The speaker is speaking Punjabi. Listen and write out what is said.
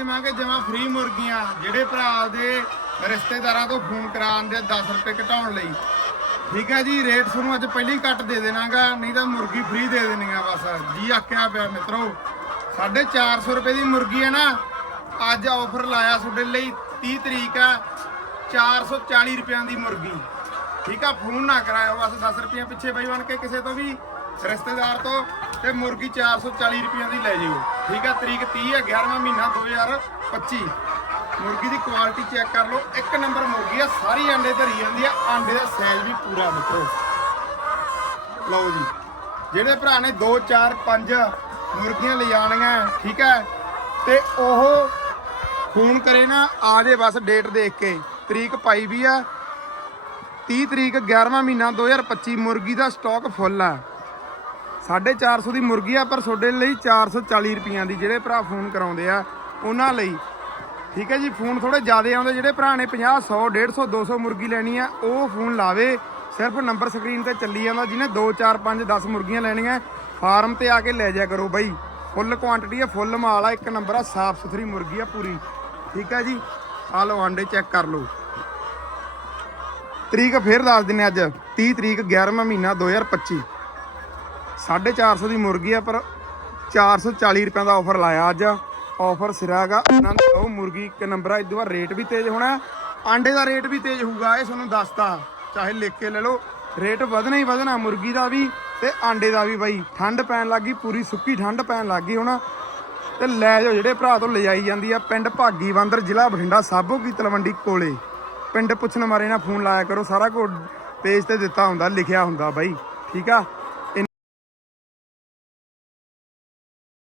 ਦੇਵਾਂਗੇ ਜਮਾ ਫ੍ਰੀ ਮੁਰਗੀਆਂ, ਜਿਹੜੇ ਭਰਾ ਦੇ ਰਿਸ਼ਤੇਦਾਰਾਂ ਤੋਂ ਫੋਨ ਕਰਾਉਂਦੇ ਆ 10 ਰੁਪਏ ਘਟਾਉਣ ਲਈ। ਠੀਕ ਹੈ ਜੀ ਰੇਟ ਤੁਹਾਨੂੰ ਅੱਜ ਪਹਿਲਾਂ ਹੀ ਕੱਟ ਦੇ ਦੇਣਾਗਾ, ਨਹੀਂ ਤਾਂ ਮੁਰਗੀ ਫ੍ਰੀ ਦੇ ਦੇਣੀ ਆ ਬਸ, ਜੀ ਆਖਿਆ ਪਿਆ ਮਿੱਤਰੋ। 450 ਰੁਪਏ ਦੀ ਮੁਰਗੀ ਹੈ ਨਾ, ਅੱਜ ਆਫਰ ਲਾਇਆ ਤੁਹਾਡੇ ਲਈ 30 ਤਰੀਕ ਆ 440 ਰੁਪਿਆਂ ਦੀ ਮੁਰਗੀ। ਠੀਕ ਆ ਫੋਨ ਨਾ ਕਰਾਇਓ ਬਸ 10 ਰੁਪਏ ਪਿੱਛੇ ਬਈ ਬਣ ਕੇ ਕਿਸੇ ਤੋਂ ਵੀ, ਰਿਸ਼ਤੇਦਾਰ ਤੋਂ, ਤੇ ਮੁਰਗੀ 440 ਰੁਪਈਆਂ ਦੀ ਲੈ ਜਿਓ। ਠੀਕ ਆ, ਤਰੀਕ 30 ਹੈ 11ਵਾਂ ਮਹੀਨਾ 2025 ਮੁਰਗੀ ਦੀ ਕੁਆਲਿਟੀ ਚੈੱਕ ਕਰ ਲਓ। ਇੱਕ ਨੰਬਰ ਮੁਰਗੀ ਆ, ਸਾਰੀ ਅੰਡੇ ਧਰੀ ਜਾਂਦੀ ਆ, ਅੰਡੇ ਦਾ ਸਾਈਜ਼ ਵੀ ਪੂਰਾ ਮਿੱਤਰੋ ਲਓ ਜੀ। ਜਿਹੜੇ ਭਰਾ ਨੇ 2 4 5 ਮੁਰਗੀਆਂ ਲਿਜਾਣੀਆਂ ਠੀਕ ਹੈ ਤੇ ਉਹ ਫੋਨ ਕਰੇ ਨਾ, ਆ ਜੇ ਬਸ ਡੇਟ ਦੇਖ ਕੇ। ਤਰੀਕ ਪਾਈ ਵੀ ਆ। 30 ਤਰੀਕ 11ਵਾਂ ਮਹੀਨਾ 2025 ਮੁਰਗੀ ਦਾ ਸਟਾਕ ਫੁੱਲ ਆ। 450 ਦੀ ਮੁਰਗੀ ਆ, ਪਰ ਤੁਹਾਡੇ ਲਈ 440 ਰੁਪਈਆਂ ਦੀ ਜਿਹੜੇ ਭਰਾ ਫੋਨ ਕਰਾਉਂਦੇ ਆ, ਉਹਨਾਂ ਲਈ। ਠੀਕ ਹੈ ਜੀ, ਫੋਨ ਥੋੜੇ ਜ਼ਿਆਦਾ ਆਉਂਦੇ, ਜਿਹੜੇ ਭਰਾ ਨੇ 50 100 150 200 ਮੁਰਗੀ ਲੈਣੀ ਆ, ਉਹ ਫੋਨ ਲਾਵੇ। ਸਿਰਫ ਨੰਬਰ ਸਕਰੀਨ ਤੇ ਚੱਲੀ ਜਾਂਦਾ, ਜਿਹਨੇ 2 4 5 10 ਮੁਰਗੀਆਂ ਲੈਣੀਆਂ, ਫਾਰਮ ਤੇ ਆ ਕੇ ਲੈ ਜਾ ਕਰੋ ਬਾਈ। ਫੁੱਲ ਕੁਆਂਟੀਟੀ ਆ, ਫੁੱਲ ਮਾਲ ਆ, ਇੱਕ ਨੰਬਰ ਆ ਸਾਫ਼ ਸੁਥਰੀ ਮੁਰਗੀ ਆ ਪੂਰੀ। ਠੀਕ ਹੈ ਜੀ ਆ ਲਓ, ਆਂਡੇ ਚੈੱਕ ਕਰ ਲਓ। ਤਰੀਕ ਫੇਰ ਦੱਸ ਦਿੰਨੇ ਅੱਜ 30 ਤਰੀਕ 11ਵਾਂ ਮਹੀਨਾ 2025 450 ਦੀ ਮੁਰਗੀ ਆ, ਪਰ 440 ਰੁਪਏ ਦਾ ਆਫਰ ਲਾਇਆ ਅੱਜ। ਆਫਰ ਸਿਰਾ ਹੈਗਾ ਆਨੰਦ ਲਓ ਮੁਰਗੀ ਇੱਕ ਨੰਬਰ ਆ ਇਦੋਂ ਬਾਅਦ ਰੇਟ ਵੀ ਤੇਜ਼ ਹੋਣਾ ਆਂਡੇ ਦਾ ਰੇਟ ਵੀ ਤੇਜ਼ ਹੋਊਗਾ, ਇਹ ਤੁਹਾਨੂੰ ਦੱਸਤਾ। ਚਾਹੇ ਲਿਖ ਕੇ ਲੈ ਲਓ ਰੇਟ ਵਧਣਾ ਹੀ ਵਧਣਾ, ਮੁਰਗੀ ਦਾ ਵੀ ਤੇ ਆਂਡੇ ਦਾ ਵੀ ਬਾਈ। ਠੰਡ ਪੈਣ ਲੱਗੀ ਪੂਰੀ ਸੁੱਕੀ ਠੰਡ ਪੈਣ ਲੱਗੀ ਹੁਣ। ਤੇ ਲੈ ਜਾਓ ਜਿਹੜੇ ਭਰਾ ਤੋਂ ਲਿਜਾਈ ਜਾਂਦੀ ਆ, ਪਿੰਡ ਭਾਗੀ ਬੰਦਰ ਜ਼ਿਲ੍ਹਾ ਬਠਿੰਡਾ, ਸਾਬੋ ਕੀ ਤਲਵੰਡੀ ਕੋਲੇ। ਪਿੰਡ ਪੁੱਛਣ ਮਾਰੇ ਨਾਲ ਫੋਨ ਲਾਇਆ ਕਰੋ, ਸਾਰਾ ਕੁਝ ਪੇਜ ਤੇ ਦਿੱਤਾ ਹੁੰਦਾ, ਲਿਖਿਆ ਹੁੰਦਾ ਬਾਈ, ਠੀਕ ਆ?